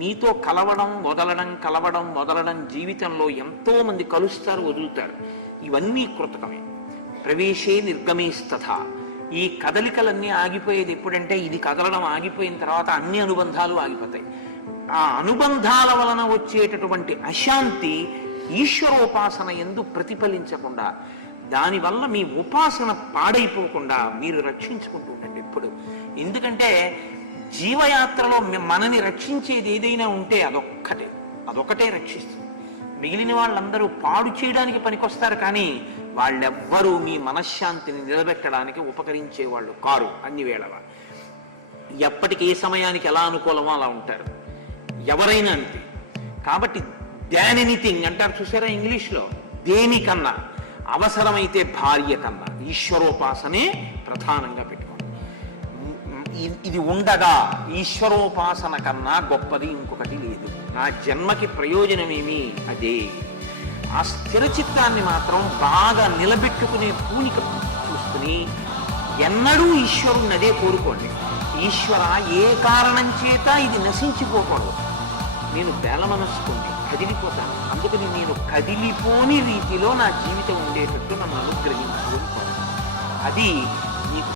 మీతో కలవడం వదలడం కలవడం వదలడం జీవితంలో ఎంతో మంది కలుస్తారు, వదులుతారు. ఇవన్నీ కృతకమే. ప్రవేశే నిర్గమేస్తథ. ఈ కదలికలన్నీ ఆగిపోయేది ఎప్పుడంటే ఇది కదలడం ఆగిపోయిన తర్వాత అన్ని అనుబంధాలు ఆగిపోతాయి. ఆ అనుబంధాల వలన వచ్చేటటువంటి అశాంతి ఈశ్వరోపాసన ఎందు ప్రతిఫలించకుండా, దానివల్ల మీ ఉపాసన పాడైపోకుండా మీరు రక్షించుకుంటూ ఉండండి ఎప్పుడు. ఎందుకంటే జీవయాత్రలో మనని రక్షించేది ఏదైనా ఉంటే అదొక్కటే రక్షిస్తుంది. మిగిలిన వాళ్ళందరూ పాడు చేయడానికి పనికొస్తారు, కానీ వాళ్ళెవ్వరూ మీ మనశ్శాంతిని నిలబెట్టడానికి ఉపకరించే వాళ్ళు కారు అన్ని వేళ. ఎప్పటికి ఏ సమయానికి ఎలా అనుకూలమో అలా ఉంటారు ఎవరైనా అంతే. కాబట్టి దాన్ ఎనీథింగ్ అంటారు చూసారా ఇంగ్లీష్లో, దేనికన్నా అవసరమైతే భార్య కన్నా ఈశ్వరోపాసనే ప్రధానంగా పెట్టుకోండి. ఇది ఉండగా ఈశ్వరోపాసన కన్నా గొప్పది ఇంకొకటి లేదు. నా జన్మకి ప్రయోజనమేమి అదే. ఆ స్థిర చిత్తాన్ని మాత్రం బాగా నిలబెట్టుకునే పూనిక చూసుకుని ఎన్నడూ ఈశ్వరుణ్ణి అదే కోరుకోండి. ఈశ్వర, ఏ కారణం చేత ఇది నశించిపోకూడదు. నేను బేలమనస్సుకుంది కదిలిపోతాను, అందుకని నేను కదిలిపోని రీతిలో నా జీవితం ఉండేటట్టు నన్ను అనుగ్రహించు. అది